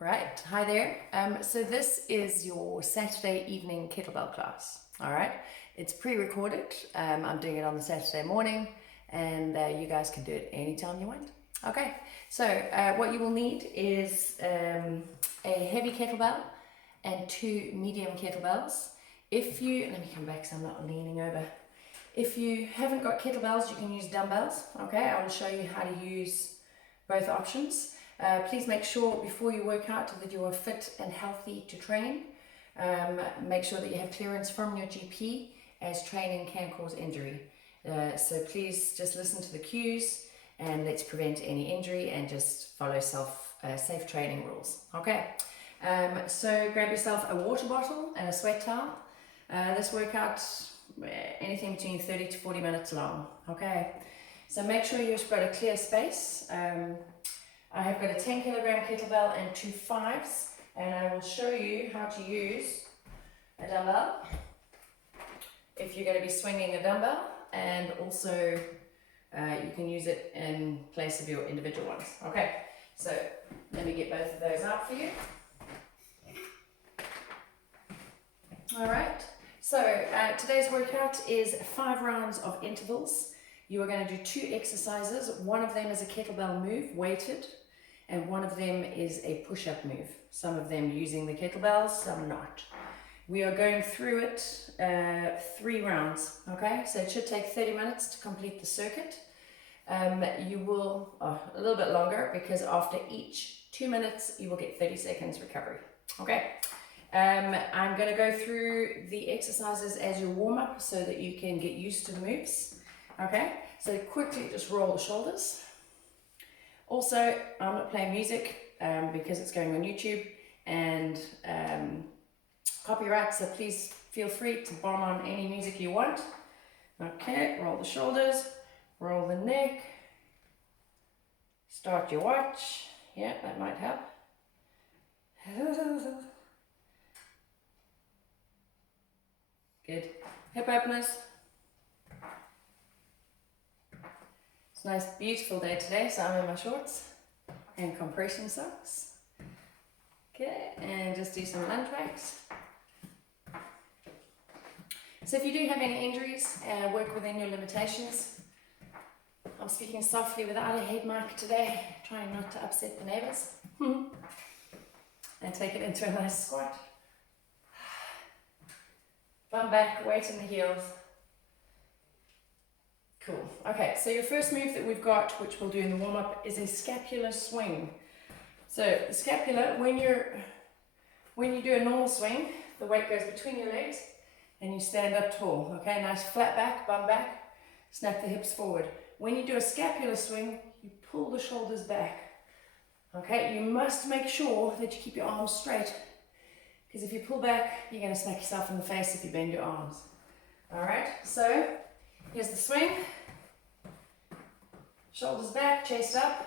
Right, hi there. So this is your Saturday evening kettlebell class. All right, it's pre-recorded. I'm doing it on the Saturday morning, and you guys can do it anytime you want. Okay, so what you will need is a heavy kettlebell and two medium kettlebells. Let me come back so I'm not leaning over. If you haven't got kettlebells, you can use dumbbells. Okay, I will show you how to use both options. Please make sure before you work out that you are fit and healthy to train. Make sure that you have clearance from your GP, as training can cause injury. So please just listen to the cues and let's prevent any injury and just follow safe training rules. Okay, so grab yourself a water bottle and a sweat towel. This workout, anything between 30 to 40 minutes long. Okay, so make sure you've got a clear space. I have got a 10 kilogram kettlebell and two 5s, and I will show you how to use a dumbbell if you're going to be swinging a dumbbell, and also you can use it in place of your individual ones. Okay, so let me get both of those out for you. Alright, so today's workout is 5 rounds of intervals. You are going to do 2 exercises. One of them is a kettlebell move, weighted, and one of them is a push-up move. Some of them using the kettlebells, some not. We are going through it 3 rounds, okay? So it should take 30 minutes to complete the circuit. You will, a little bit longer, because after each 2 minutes, you will get 30 seconds recovery, okay? I'm going to go through the exercises as your warm-up so that you can get used to the moves. Okay, so quickly just roll the shoulders. Also, I'm not playing music because it's going on YouTube and copyright, so please feel free to bomb on any music you want. Okay, roll the shoulders, roll the neck, start your watch. Yeah, that might help. Good. Hip openers. It's a nice, beautiful day today, so I'm in my shorts and compression socks. Okay, and just do some lunge backs. So if you do have any injuries, work within your limitations. I'm speaking softly without a head mic today, trying not to upset the neighbors. And take it into a nice squat. Bum back, weight in the heels. Cool. Okay, so your first move that we've got, which we'll do in the warm-up, is a scapular swing. So the scapula, when you do a normal swing, the weight goes between your legs and you stand up tall. Okay, nice flat back, bum back, snap the hips forward. When you do a scapular swing, you pull the shoulders back. Okay, you must make sure that you keep your arms straight, because if you pull back, you're going to smack yourself in the face if you bend your arms. All right, so here's the swing. Shoulders back, chest up.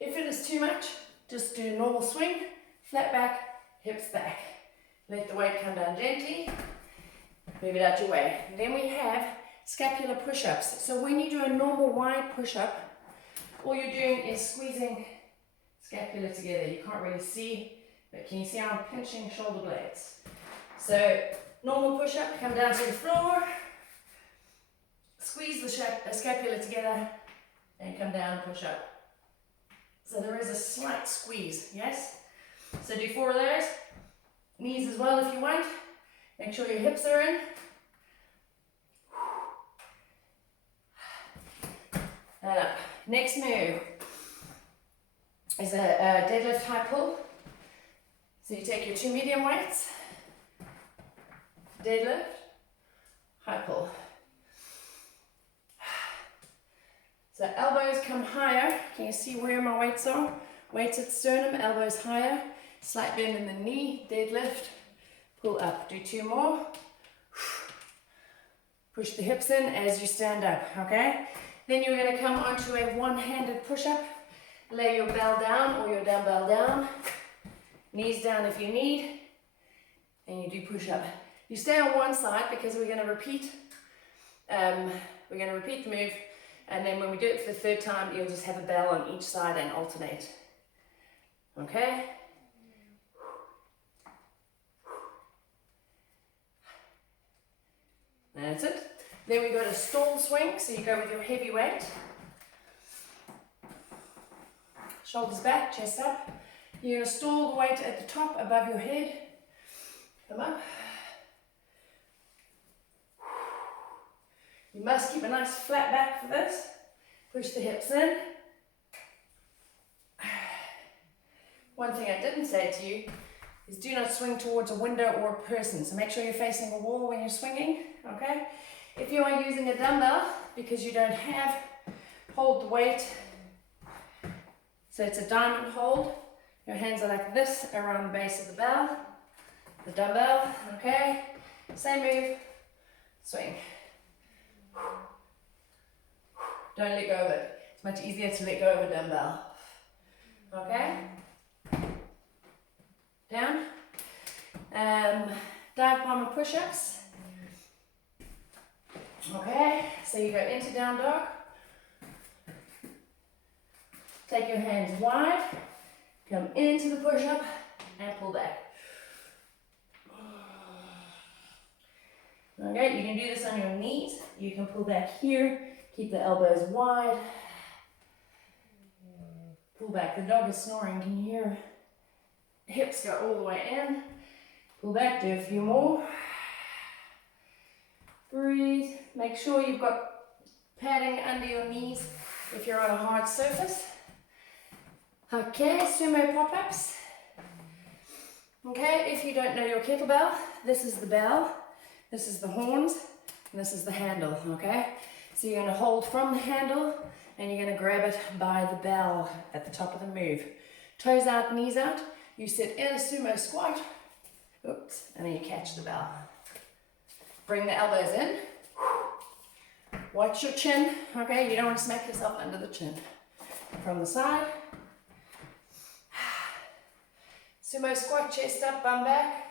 If it is too much, just do a normal swing, flat back, hips back. Let the weight come down gently, move it out your way. Then we have scapular push-ups. So when you do a normal wide push-up, all you're doing is squeezing scapula together. You can't really see, but can you see how I'm pinching shoulder blades? So normal push-up, come down to the floor, squeeze the scapula together, and come down and push up. So there is a slight squeeze, yes? So do 4 of those. Knees as well if you want. Make sure your hips are in. And up. Next move is a deadlift high pull. So you take your 2 medium weights, deadlift, high pull. So elbows come higher. Can you see where my weights are? Weights at sternum, elbows higher. Slight bend in the knee, deadlift, pull up. Do 2 more. Push the hips in as you stand up, okay? Then you're going to come onto a one-handed push-up. Lay your bell down or your dumbbell down. Knees down if you need. And you do push-up. You stay on one side because we're going to repeat We're going to repeat the move, and then when we do it for the third time, you'll just have a bell on each side and alternate. Okay? That's it. Then we go to stall swing, so you go with your heavy weight. Shoulders back, chest up. You're going to stall the weight at the top above your head. Come up. You must keep a nice flat back for this. Push the hips in. One thing I didn't say to you is do not swing towards a window or a person. So make sure you're facing a wall when you're swinging, okay? If you are using a dumbbell, because you don't have, hold the weight. So it's a diamond hold. Your hands are like this around the base of the bell, the dumbbell, okay? Same move, swing. Don't let go of it. It's much easier to let go of a dumbbell. Okay? Down. Dive bomber push-ups. Okay, so you go into down dog. Take your hands wide, come into the push-up and pull back. Okay, you can do this on your knees. You can pull back here, keep the elbows wide. Pull back, the dog is snoring, can you hear? Hips go all the way in. Pull back, do a few more. Breathe, make sure you've got padding under your knees if you're on a hard surface. Okay, sumo pop-ups. Okay, if you don't know your kettlebell, this is the bell, this is the horns, and this is the handle, okay? So you're gonna hold from the handle and you're gonna grab it by the bell at the top of the move. Toes out, knees out. You sit in a sumo squat, oops, and then you catch the bell. Bring the elbows in. Watch your chin, okay? You don't want to smack yourself under the chin. From the side. Sumo squat, chest up, bum back.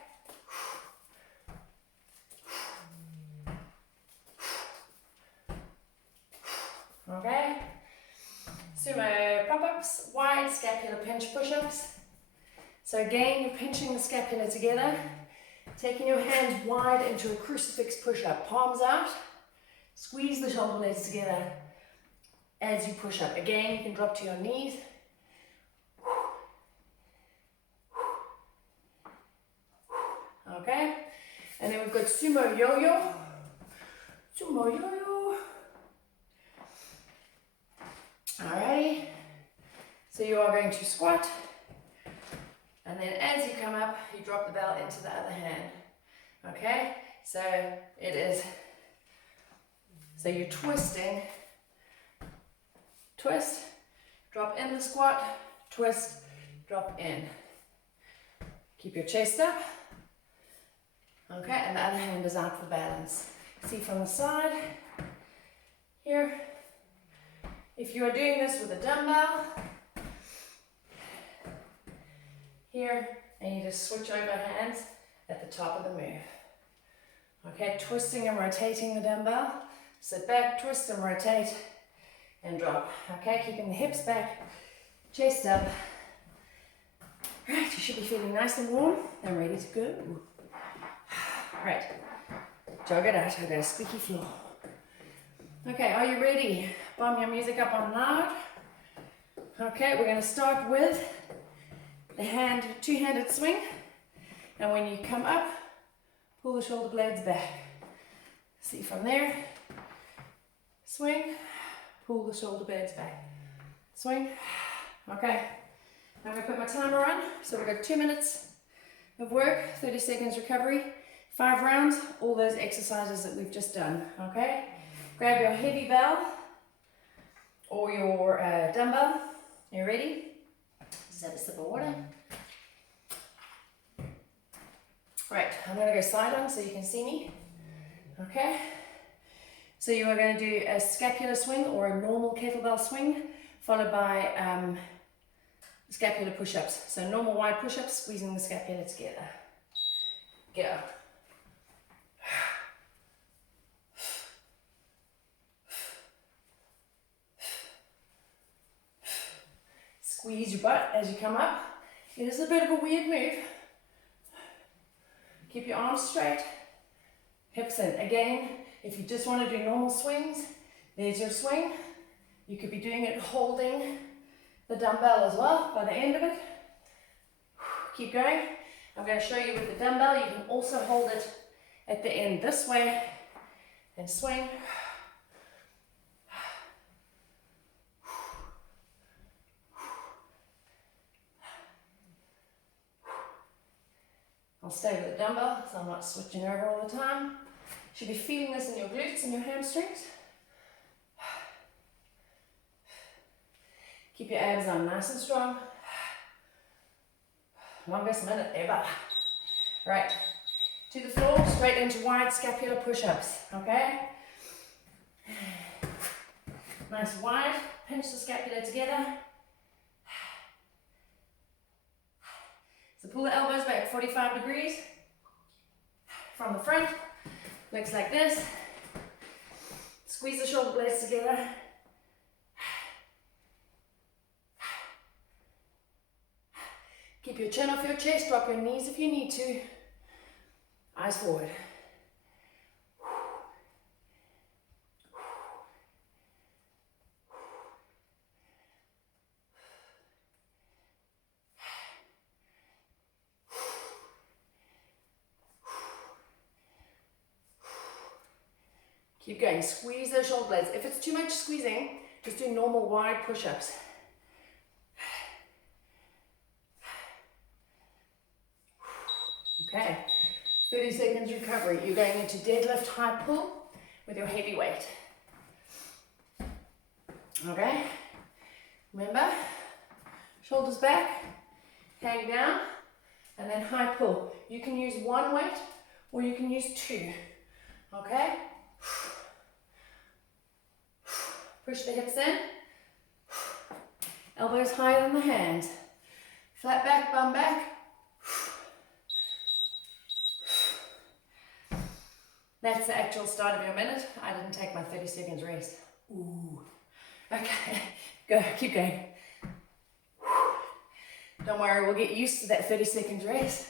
Okay. Sumo pop-ups, wide scapular pinch push-ups. So again, you're pinching the scapula together, taking your hands wide into a crucifix push-up, palms out, squeeze the shoulder blades together as you push up. Again, you can drop to your knees. Okay, and then we've got sumo yo-yo. Sumo yo-yo. Alrighty, so you are going to squat, and then as you come up, you drop the bell into the other hand. Okay, so it is, so you're twisting, twist, drop in the squat, twist, drop in. Keep your chest up. Okay, and the other hand is out for balance. See from the side, here. If you are doing this with a dumbbell, here, and you just switch over hands at the top of the move. Okay, twisting and rotating the dumbbell. Sit back, twist and rotate, and drop. Okay, keeping the hips back, chest up. Right, you should be feeling nice and warm and ready to go. Right, jog it out. I've got a squeaky floor. Okay, are you ready? Bomb your music up on loud. Okay, we're going to start with the two-handed swing. And when you come up, pull the shoulder blades back. See from there. Swing, pull the shoulder blades back. Swing. Okay, I'm going to put my timer on. So we've got 2 minutes of work, 30 seconds recovery, 5 rounds, all those exercises that we've just done. Okay, grab your heavy bell or your dumbbell. You ready? Just have a sip of water. Right, I'm going to go side on so you can see me. Okay, so you are going to do a scapular swing or a normal kettlebell swing, followed by scapular push-ups. So normal wide push-ups, squeezing the scapula together. Go. Squeeze your butt as you come up. It is a bit of a weird move. Keep your arms straight, hips in. Again, if you just want to do normal swings, there's your swing. You could be doing it holding the dumbbell as well by the end of it. Keep going. I'm going to show you with the dumbbell. You can also hold it at the end this way and swing. I'll stay with the dumbbell so I'm not switching over all the time. You should be feeling this in your glutes and your hamstrings. Keep your abs on nice and strong. Longest minute ever. Right, to the floor, straight into wide scapular push-ups, okay? Nice wide, pinch the scapula together. So pull the elbows back 45 degrees from the front. Looks like this. Squeeze the shoulder blades together. Keep your chin off your chest, drop your knees if you need to. Eyes forward. Keep going, squeeze those shoulder blades. If it's too much squeezing, just do normal wide push-ups. Okay, 30 seconds recovery. You're going into deadlift high pull with your heavy weight. Okay, remember, shoulders back, hang down, and then high pull. You can use one weight or you can use two, okay? Push the hips in, elbows higher than the hands, flat back, bum back. That's the actual start of your minute. I didn't take my 30 seconds rest. Ooh. Okay, go, keep going. Don't worry, we'll get used to that 30 seconds rest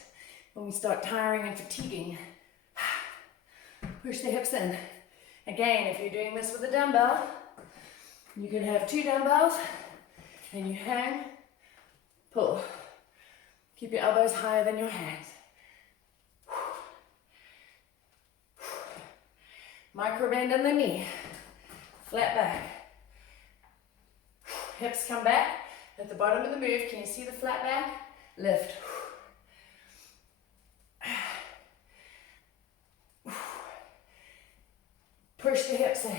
when we start tiring and fatiguing. Push the hips in. Again, if you're doing this with a dumbbell, you can have two dumbbells and you hang, pull. Keep your elbows higher than your hands. Micro bend in the knee, flat back. Hips come back at the bottom of the move. Can you see the flat back? Lift. Push the hips in.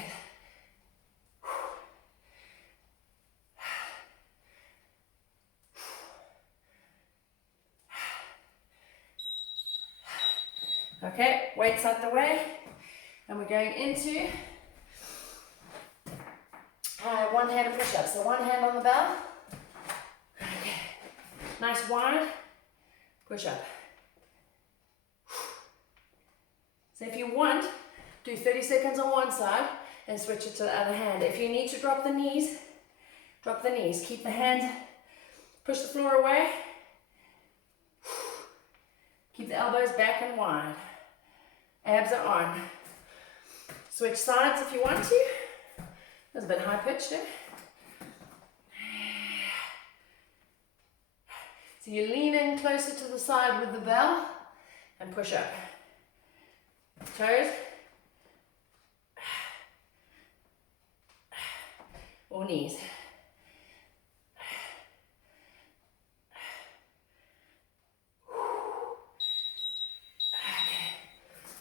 Okay, weights out the way. And we're going into one-handed push-ups. So one hand on the bell. Okay. Nice wide push-up. So if you want, do 30 seconds on one side and switch it to the other hand. If you need to drop the knees, drop the knees. Keep the hands, push the floor away. Keep the elbows back and wide. Abs are on. Switch sides if you want to. That's a bit high pitched there. So you lean in closer to the side with the bell and push up. Toes. Or knees.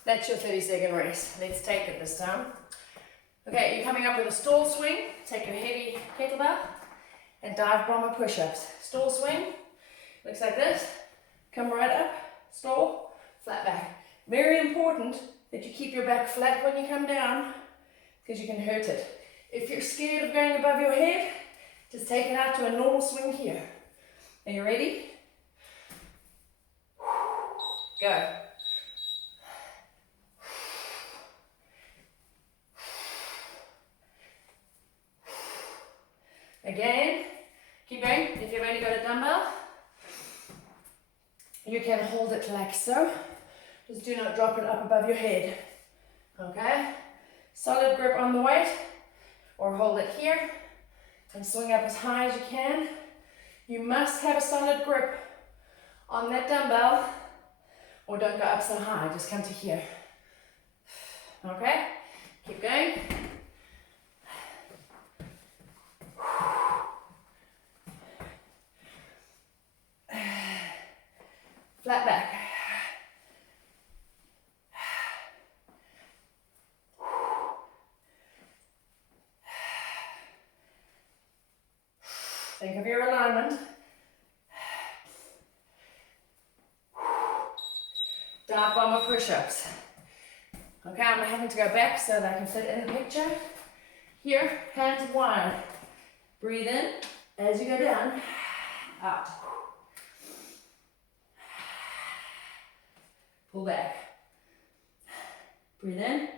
That's your 30-second rest. Let's take it this time. Okay, you're coming up with a stall swing. Take your heavy kettlebell and dive bomber push-ups. Stall swing, looks like this. Come right up, stall, flat back. Very important that you keep your back flat when you come down because you can hurt it. If you're scared of going above your head, just take it out to a normal swing here. Are you ready? Go. Again, Keep going. If you've only got a dumbbell, you can hold it like so. Just do not drop it up above your head. Okay? Solid grip on the weight, or hold it here and swing up as high as you can. You must have a solid grip on that dumbbell, or don't go up so high, just come to here. Okay? Keep going. Flat back. Think of your alignment. Dive bomber push-ups. Okay, I'm having to go back so that I can fit in the picture. Here, hands wide. Breathe in as you go down, out. Pull back. Breathe in,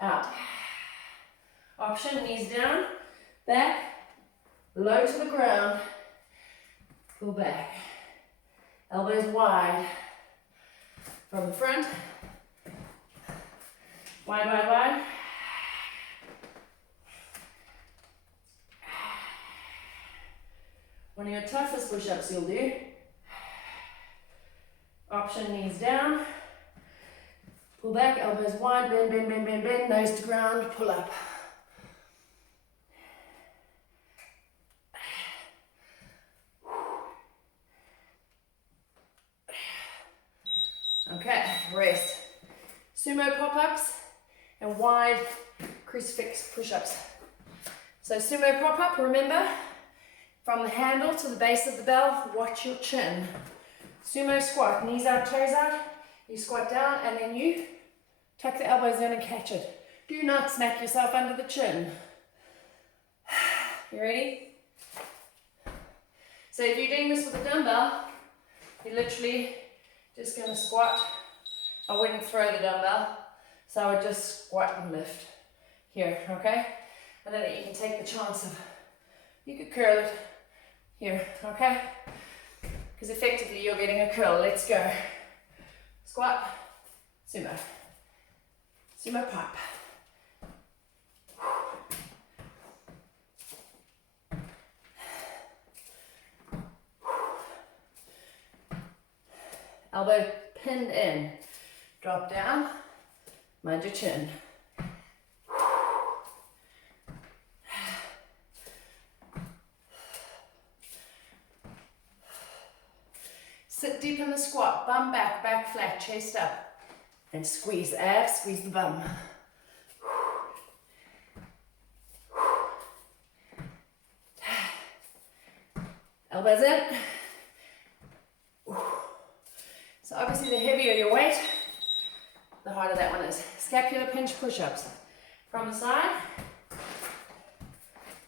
out. Option, knees down, back, low to the ground. Pull back. Elbows wide. From the front. Wide, wide, wide. One of your toughest push-ups you'll do. Option, knees down. Pull back, elbows wide, bend, bend, bend, bend, bend, nose to ground, pull up. Okay, rest. Sumo pop-ups and wide crucifix push-ups. So sumo pop-up, remember, from the handle to the base of the bell, watch your chin. Sumo squat, knees out, toes out. You squat down and then you tuck the elbows in and catch it. Do not smack yourself under the chin. You ready? So if you're doing this with a dumbbell, you're literally just going to squat. I wouldn't throw the dumbbell, so I would just squat and lift here, okay? And then you can take the chance of, you could curl it here, okay? Because effectively you're getting a curl. Let's go. Squat, sumo, sumo pop. Elbow pinned in. Drop down, mind your chin. Sit deep in the squat, bum back, back flat, chest up. And squeeze the abs, squeeze the bum. Elbows in. So obviously the heavier your weight, the harder that one is. Scapular pinch push-ups. From the side,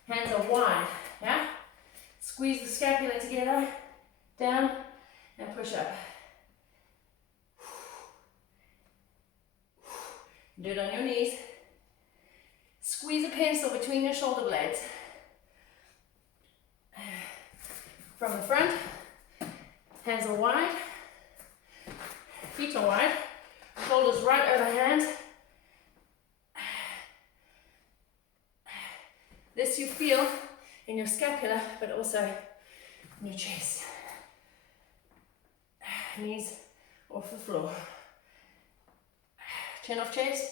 hands are wide, yeah? Squeeze the scapula together, down, and push up. Do it on your knees. Squeeze a pencil between your shoulder blades. From the front, hands are wide, feet are wide, shoulders right over hands. This you feel in your scapula, but also in your chest. Knees off the floor. Chin off chest.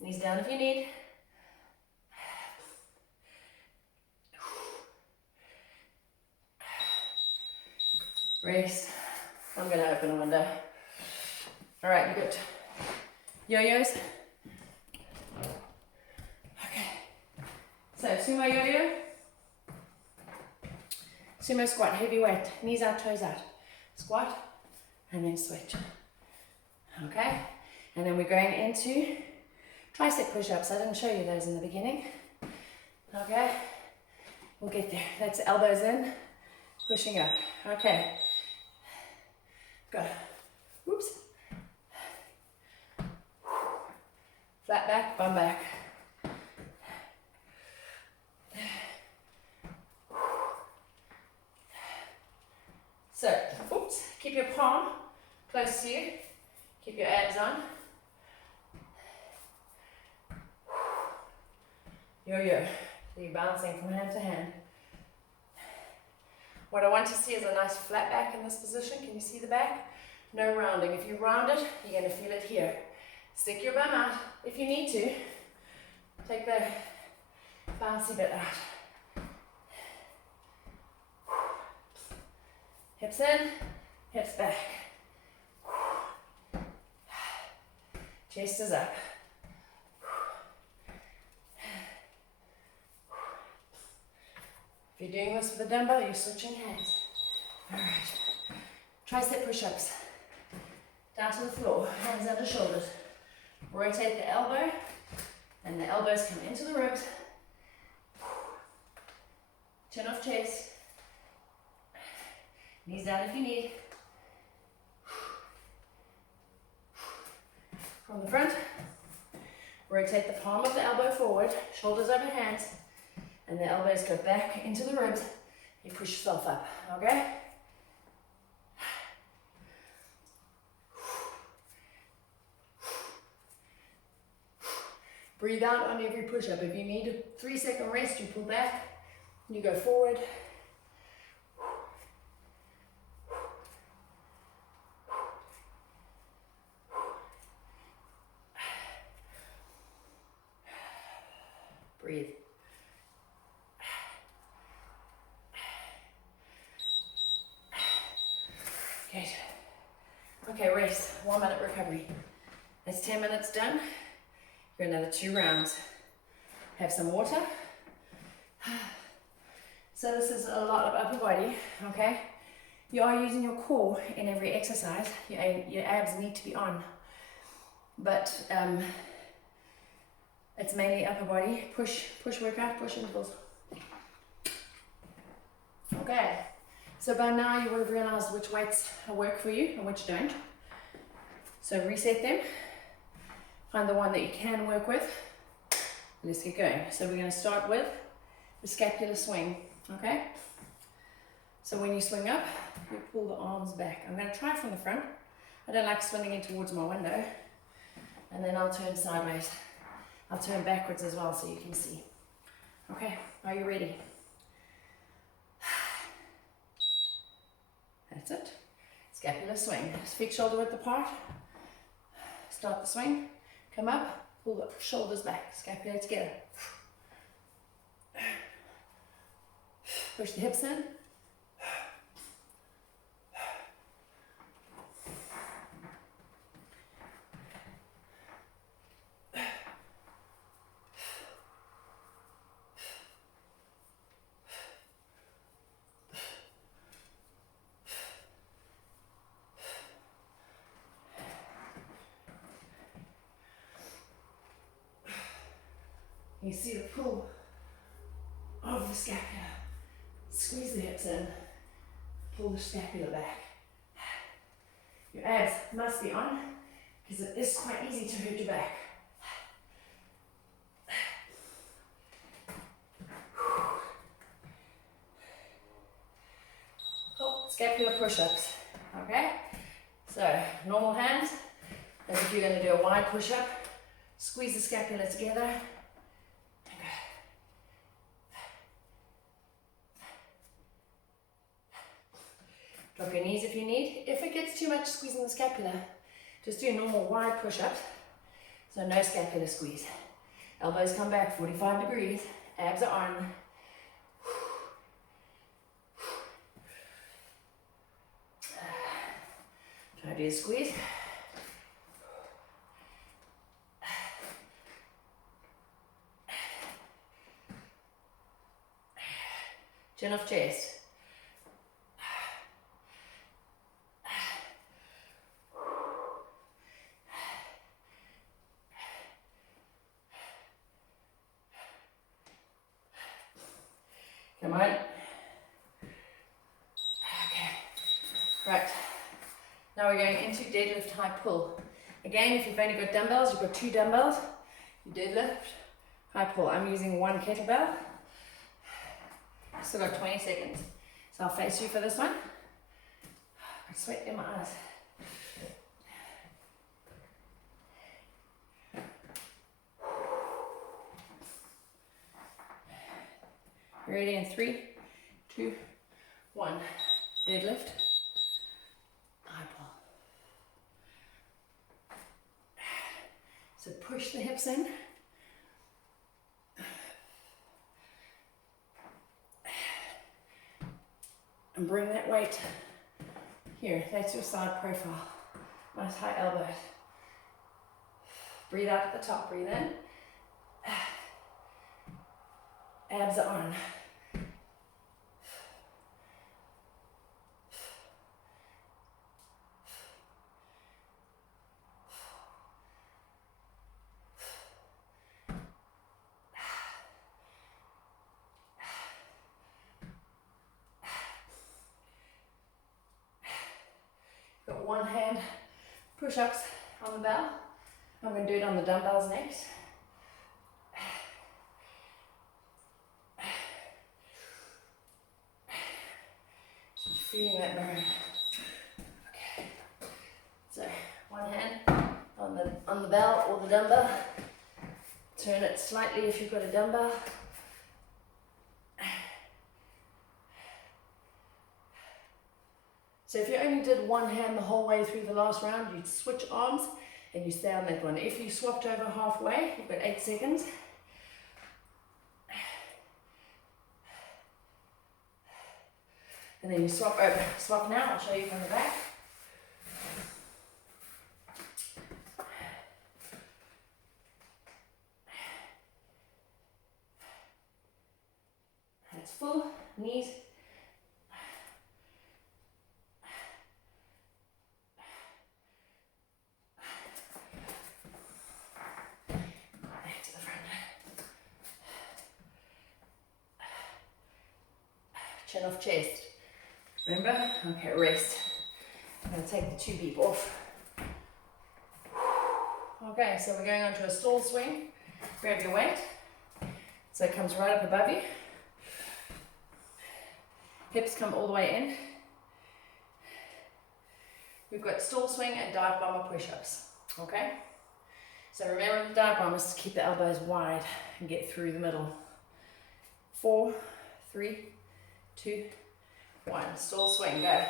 Knees down if you need. Rest. I'm going to open a window. All right, you good? Yo-yos. Okay. So sumo yo-yo. Sumo squat, heavy weight, knees out, toes out. Squat, and then switch. Okay? And then we're going into tricep push-ups. I didn't show you those in the beginning. Okay? We'll get there. That's elbows in, pushing up. Okay. Go. Whoops. Flat back, bum back. close to you. Keep your abs on. Yo-yo. So you're bouncing from hand to hand. What I want to see is a nice flat back in this position. Can you see the back? No rounding. If you round it, you're going to feel it here. Stick your bum out if you need to. Take the bouncy bit out. Hips in, hips back. Chest is up. If you're doing this with a dumbbell, you're switching hands. Alright. Tricep push-ups. Down to the floor, hands under shoulders. Rotate the elbow, and the elbows come into the ribs. Chin off chest. Knees down if you need. From the front, rotate the palm of the elbow forward, shoulders over hands, and the elbows go back into the ribs. You push yourself up, okay? Breathe out on every push-up. If you need a 3-second rest, you pull back, you go forward. Breathe. Good. Okay, rest. 1 minute recovery. That's 10 minutes done. For another 2 rounds. Have some water. So this is a lot of upper body, okay? You are using your core in every exercise. Your abs need to be on. But it's mainly upper body. Push workout, push intervals. Okay. So by now you would have realized which weights work for you and which don't. So reset them. Find the one that you can work with. Let's get going. So we're going to start with the scapular swing, okay? So when you swing up, you pull the arms back. I'm going to try from the front. I don't like swinging in towards my window. And then I'll turn sideways. I'll turn backwards as well so you can see. Okay, are you ready? That's it. Scapular swing. Feet shoulder width apart. Start the swing. Come up, pull the shoulders back, scapula together. Push the hips in. You see the pull of the scapula. Squeeze the hips in. Pull the scapula back. Your abs must be on because it is quite easy to hurt your back. Oh, scapular push-ups. Okay? So, normal hands, as if you're going to do a wide push-up. Squeeze the scapula together. Drop your knees if you need. If it gets too much squeezing the scapula, just do a normal wide push-up. So no scapular squeeze. Elbows come back 45 degrees. Abs are on. Try to do a squeeze. Chin off chest. Come on. Okay. Right. Now we're going into deadlift high pull. Again, if you've only got dumbbells, you've got 2 dumbbells. You deadlift high pull. I'm using 1 kettlebell. I've still got 20 seconds. So I'll face you for this one. I sweat in my eyes. Ready in 3, 2, 1. Deadlift. High pull. So push the hips in. And bring that weight here. That's your side profile. Nice high elbows. Breathe out at the top. Breathe in. Abs are on. Got one hand push-ups on the bell. I'm going to do it on the dumbbells next. Feeling that burn. Okay. So one hand on the bell or the dumbbell. Turn it slightly if you've got a dumbbell. So if you only did one hand the whole way through the last round, you'd switch arms and you stay on that one. If you swapped over halfway, you've got 8 seconds. And then you swap over. Swap now, I'll show you from the back. That's full, knees. Back to the front. Chin off chest. Remember? Okay, rest. I'm going to take the 2 beep off. Okay, so we're going on to a stall swing. Grab your weight. So it comes right up above you. Hips come all the way in. We've got stall swing and dive bomber push-ups. Okay? So remember the dive bombers, keep the elbows wide and get through the middle. 4, 3, 2, 1. Stall swing, go.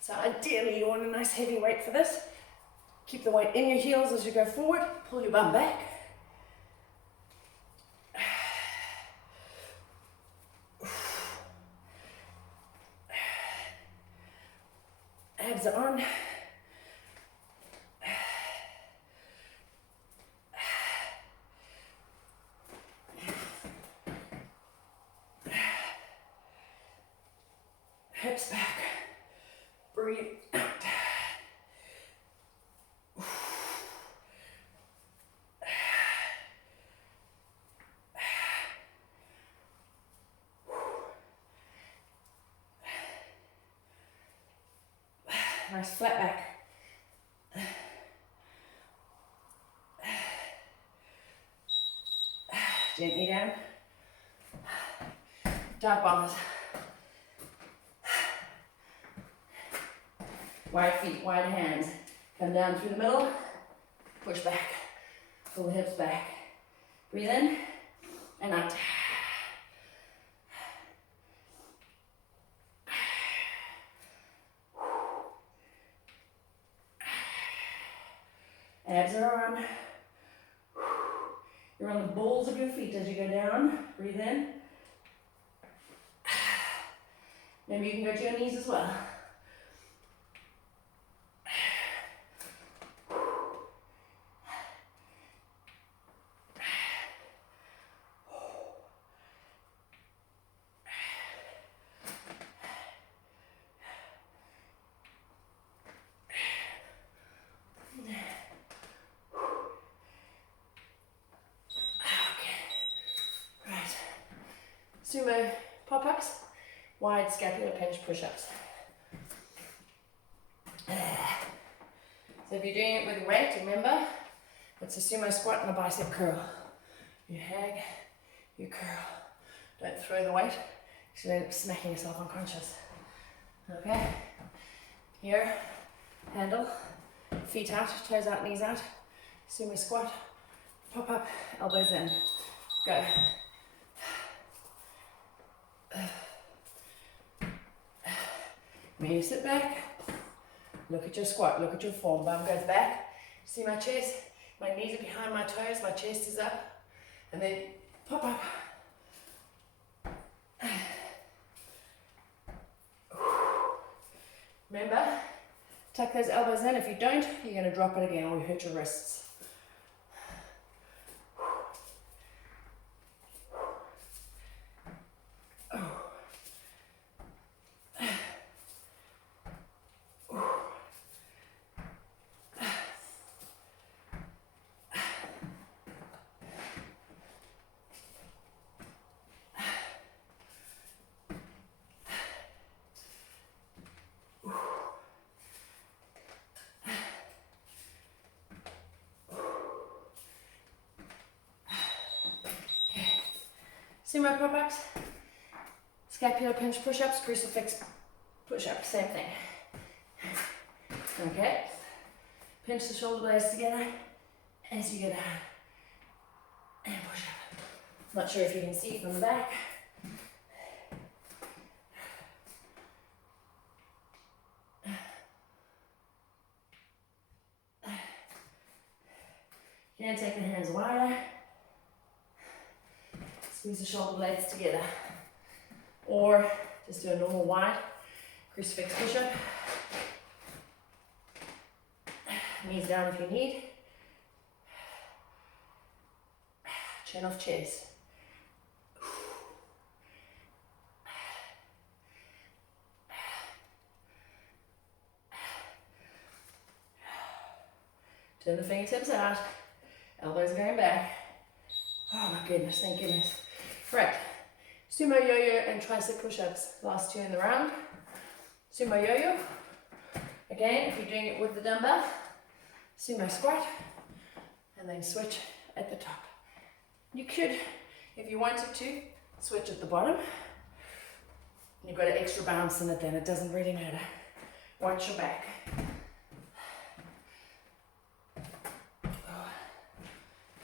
So ideally you want a nice heavy weight for this. Keep the weight in your heels as you go forward. Pull your bum back. Abs are on. Hips back. Breathe out. Nice flat back. Gently down. Dive bombers. Wide feet, wide hands. Come down through the middle. Push back. Pull the hips back. Breathe in and out. Abs are on. You're on the balls of your feet as you go down. Breathe in. Maybe you can go to your knees as well. Sumo pop-ups, wide scapular pinch push-ups. So if you're doing it with weight, remember, it's a sumo squat and a bicep curl. You hang, you curl. Don't throw the weight, because you end up smacking yourself unconscious. Okay? Here, handle, Feet out, toes out, knees out. Sumo squat. Pop up, elbows in. Go. When you sit back, look at your squat, look at your form. Bum goes back. See my chest? My knees are behind my toes, my chest is up. And then pop up. Remember, tuck those elbows in. If you don't, you're going to drop it again or you hurt your wrists. Sumo pop-ups, scapular pinch push-ups, crucifix push-ups, same thing. Okay, pinch the shoulder blades together as you get out and push up. Not sure if you can see from the back. You can take the hands wider. Squeeze the shoulder blades together. Or just do a normal wide crucifix push-up. Knees down if you need. Chin off chest. Turn the fingertips out. Elbows going back. Oh my goodness, thank goodness. Right, sumo yo-yo and tricep push-ups. Last two in the round. Sumo yo-yo. Again, if you're doing it with the dumbbell, sumo squat, and then switch at the top. You could, if you wanted to, switch at the bottom. You've got an extra bounce in it then, it doesn't really matter. Watch your back.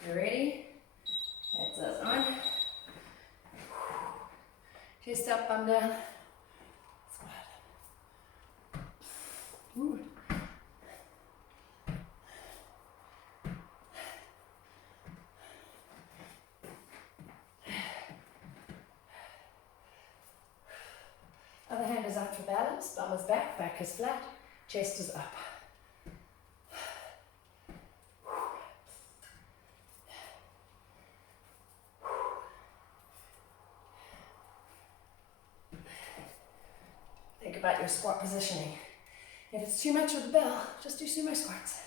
You ready? That's us on. Chest up, bum down. Squat. Ooh. Other hand is up for balance, bum is back is flat, chest is up. Think about your squat positioning. If it's too much with the bell, just do sumo squats.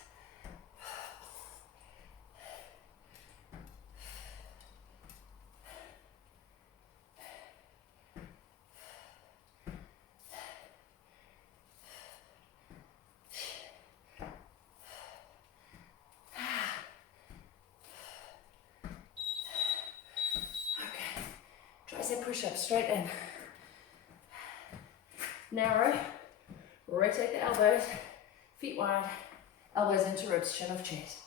Tricep push-ups, straight in. Narrow, rotate the elbows, feet wide, elbows into ribs, chin off chest.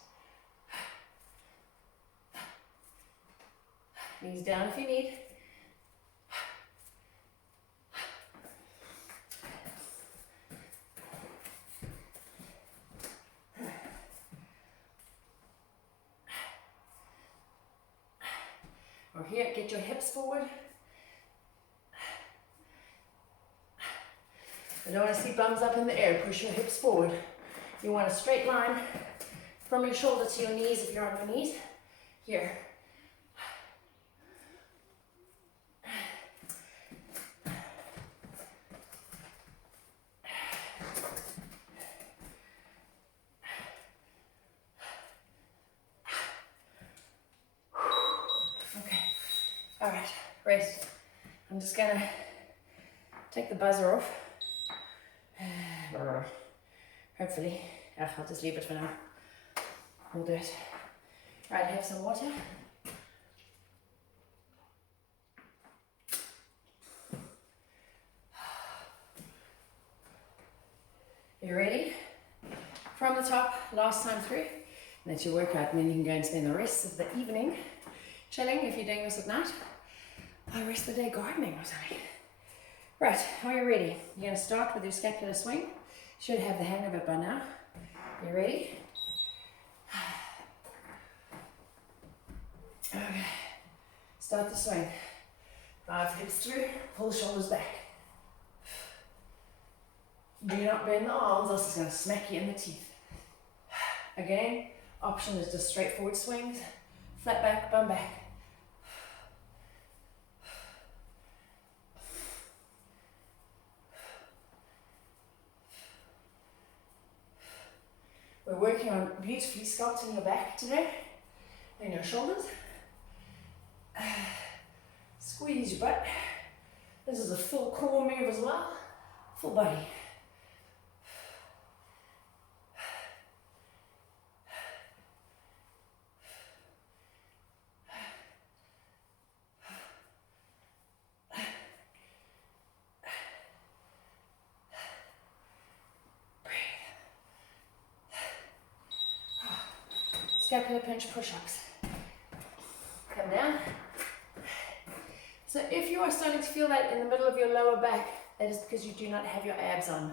Knees down if you need. Or here, get your hips forward. You don't want to see bums up in the air, push your hips forward. You want a straight line from your shoulder to your knees if you're on your knees. Here. Okay, all right, rest. I'm just gonna take the buzzer off. Hopefully, I'll just leave it for now. We'll do it. Right, have some water. You ready? From the top, last time through, and that's your workout, and then you can go and spend the rest of the evening chilling if you're doing this at night, or the rest of the day gardening or something. Right, are you ready? You're going to start with your scapular swing. Should have the hang of it by now. You ready? Okay, start the swing. 5 hips through, pull the shoulders back. Do not bend the arms, else it's going to smack you in the teeth. Again, option is just straightforward swings, flat back, bum back. We're working on beautifully sculpting your back today and your shoulders. Squeeze your butt. This is a full core move as well, full body. Scapular pinch push-ups. Come down. So if you are starting to feel that in the middle of your lower back, that is because you do not have your abs on.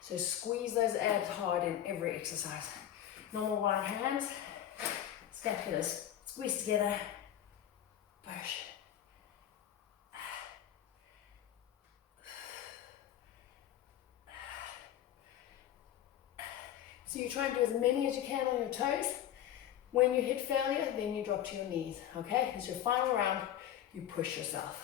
So squeeze those abs hard in every exercise. Normal wide hands, scapulars squeeze together, push. So you try and do as many as you can on your toes. When you hit failure, then you drop to your knees, okay? It's your final round, you push yourself.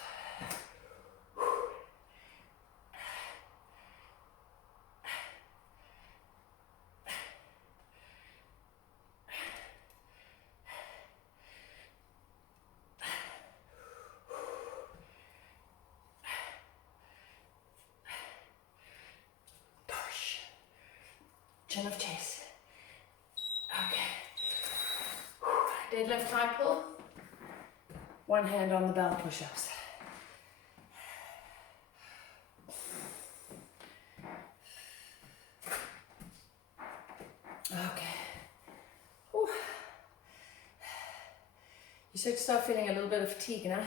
Push. Chin of chest. Deadlift high pull, one hand on the bell push-ups. Okay. Whew. You should start feeling a little bit of fatigue now.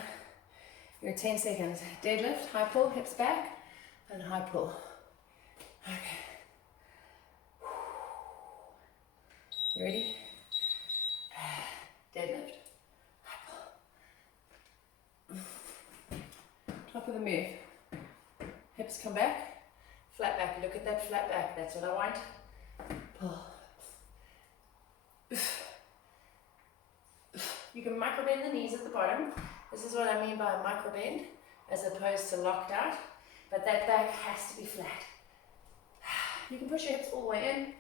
You're 10 seconds. Deadlift, high pull, hips back, and high pull. Okay. You ready? Deadlift, high pull. Top of the move. Hips come back, flat back. Look at that flat back. That's what I want. Pull. You can micro bend the knees at the bottom. This is what I mean by a micro bend, as opposed to locked out. But that back has to be flat. You can push your hips all the way in.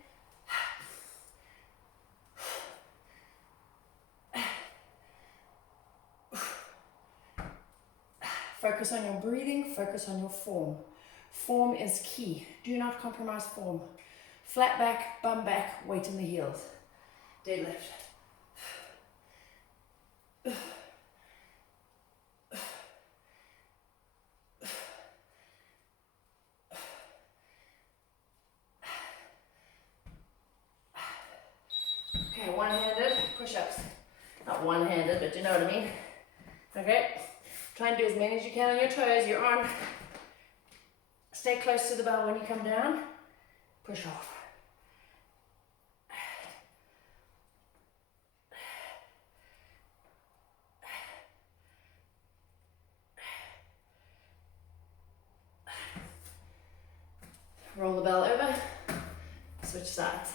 Focus on your breathing, focus on your form. Form is key. Do not compromise form. Flat back, bum back, weight in the heels. Deadlift. Okay, one-handed push-ups. Not one-handed, but you know what I mean. Okay. Try and do as many as you can on your toes, your arm. Stay close to the bell when you come down. Push off. Roll the bell over. Switch sides.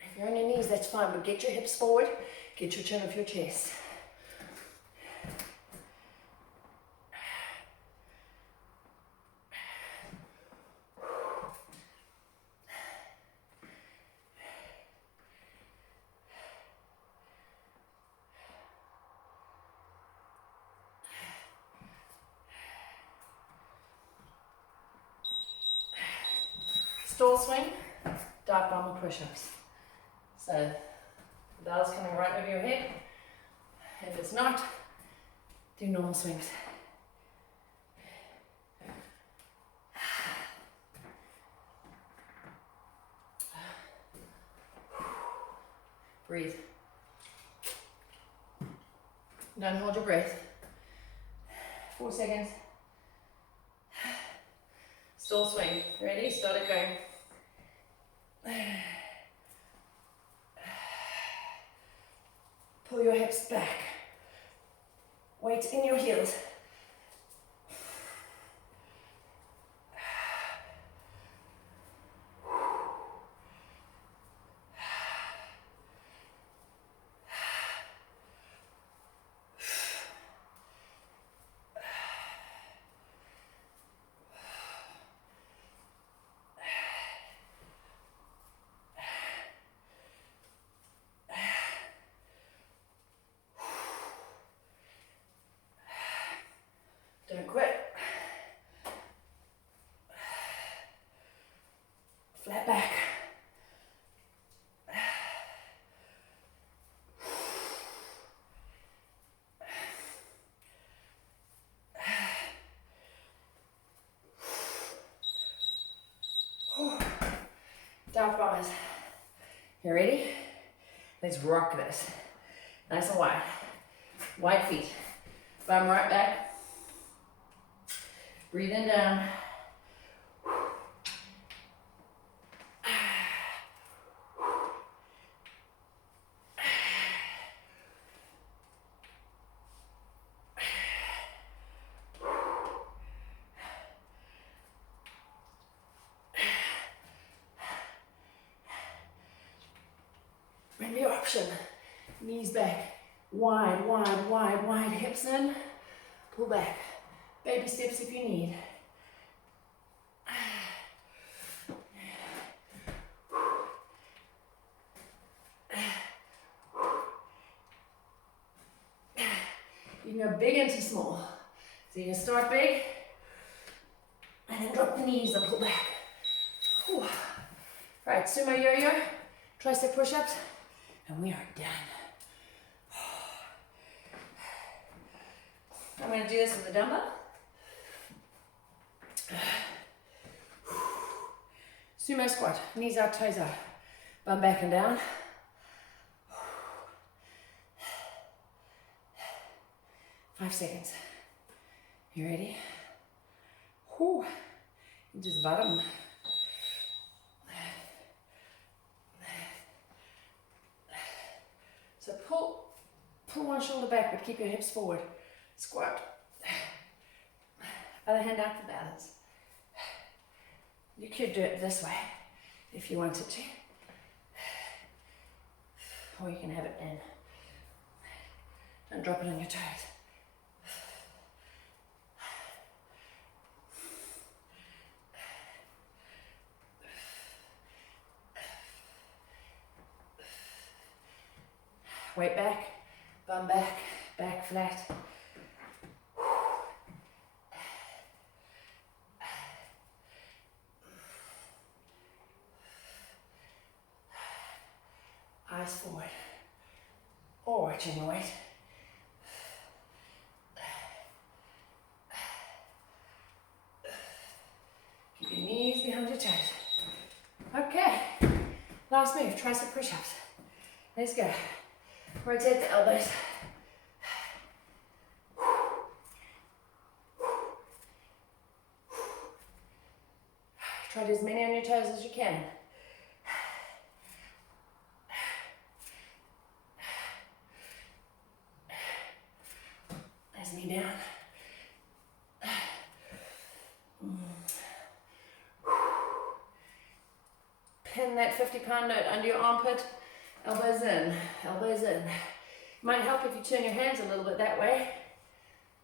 If you're on your knees, that's fine, but get your hips forward, get your chin off your chest. Stall swing, dive bomber push-ups. So the bell's coming right over your head. If it's not, do normal swings. Breathe. Don't hold your breath. 4 seconds. Still swing. Ready? Start it going. Pull your hips back. Weight in your heels. Don't quit. Flat back. Down bombers. You ready? Let's rock this. Nice and wide. Wide feet. Bum right back. Breathe in down. Maybe option. Knees back. Wide, wide, wide, wide. Hips in. Pull back. Baby steps if you need. You can go big into small. So you can start big and then drop the knees and pull back. Whew. Right, sumo yo-yo, tricep push-ups, and we are done. I'm going to do this with a dumbbell. Sumo squat, knees out, toes out. Bum back and down. 5 seconds. You ready? Whew. Just bottom. So pull one shoulder back, but keep your hips forward. Squat. Other hand out for balance. You could do it this way if you wanted to. Or you can have it in. Don't drop it on your toes. Weight back, bum back, back flat. Eyes forward, or watching your weight. Keep your knees behind your toes. Okay, last move, tricep push-ups. Let's go. Rotate the elbows. Try to do as many on your toes as you can. Nice knee down. Pin that 50-pound note under your armpit. Elbows in, elbows in. Might help if you turn your hands a little bit that way.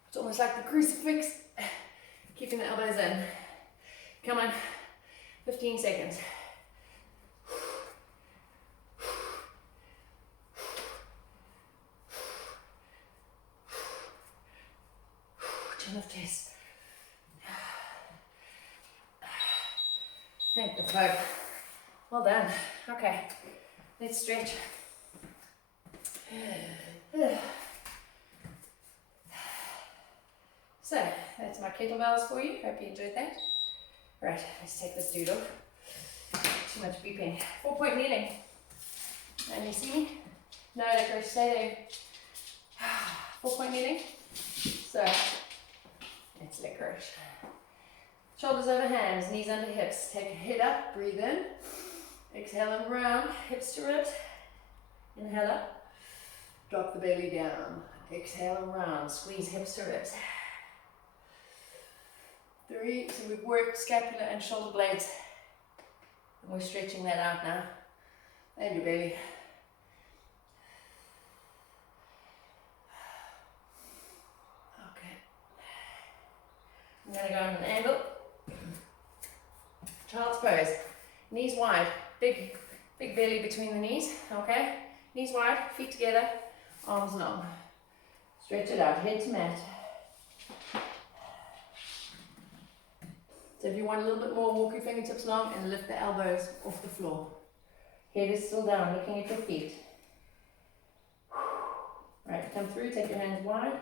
It's almost like the crucifix. Keeping the elbows in. Come on, 15 seconds. Chin of chest. Thank the Pope. Well done. Okay. Let's stretch. So, that's my kettlebells for you. Hope you enjoyed that. Right, let's take this dude off. Too much beeping. 4-point kneeling. And you see me? No licorice, stay there. 4-point kneeling. So, it's licorice. Shoulders over hands, knees under hips. Take a head up, breathe in. Exhale and round, hips to ribs. Inhale up. Drop the belly down. Exhale and round, squeeze hips to ribs. 3, so we've worked scapula and shoulder blades. And we're stretching that out now. And your belly. Okay. I'm going to go on an angle. Child's pose. Knees wide. Big belly between the knees. Okay. Knees wide, feet together, arms long. Stretch it out, head to mat. So if you want a little bit more, walk your fingertips long and lift the elbows off the floor. Head is still down, looking at your feet. Right, come through, take your hands wide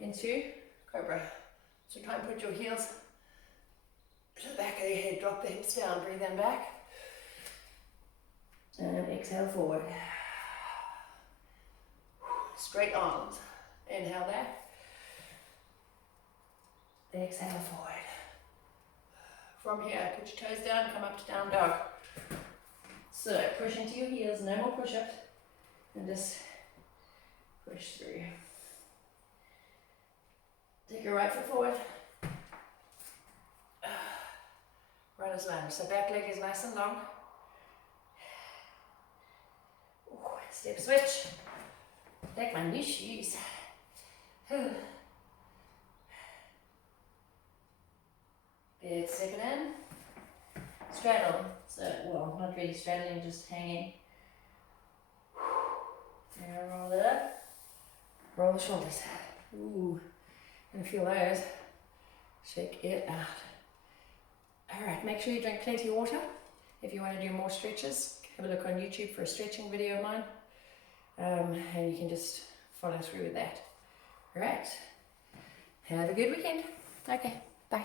into Cobra. So try and put your heels to the back of your head, drop the hips down, breathe them back. And exhale forward. Straight arms. Inhale back. Exhale forward. From here, put your toes down, come up to down dog. So push into your heels, no more push-ups. And just push through. Take your right foot forward. Runner's lunge. So back leg is nice and long. Step switch. Take my new shoes. Big second in. Straddle. So, well, not really straddling, just hanging. And roll it up. Roll the shoulders. Ooh. And feel those. Shake it out. Alright, make sure you drink plenty of water. If you want to do more stretches, have a look on YouTube for a stretching video of mine. And you can just follow through with that. Alright. Have a good weekend. Okay, bye.